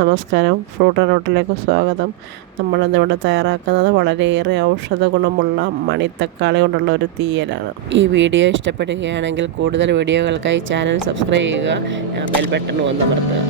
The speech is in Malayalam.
നമസ്കാരം, ഫ്രൂട്ട് റോട്ടിലേക്ക് സ്വാഗതം. നമ്മളിന്നിവിടെ തയ്യാറാക്കുന്നത് വളരെയേറെ ഔഷധ ഗുണമുള്ള മണിത്തക്കാളി കൊണ്ടുള്ള ഒരു തീയലാണ്. ഈ വീഡിയോ ഇഷ്ടപ്പെടുകയാണെങ്കിൽ കൂടുതൽ വീഡിയോകൾക്കായി ചാനൽ സബ്സ്ക്രൈബ് ചെയ്യുക, ബെൽ ബട്ടൺ ഒന്നമർത്തുക.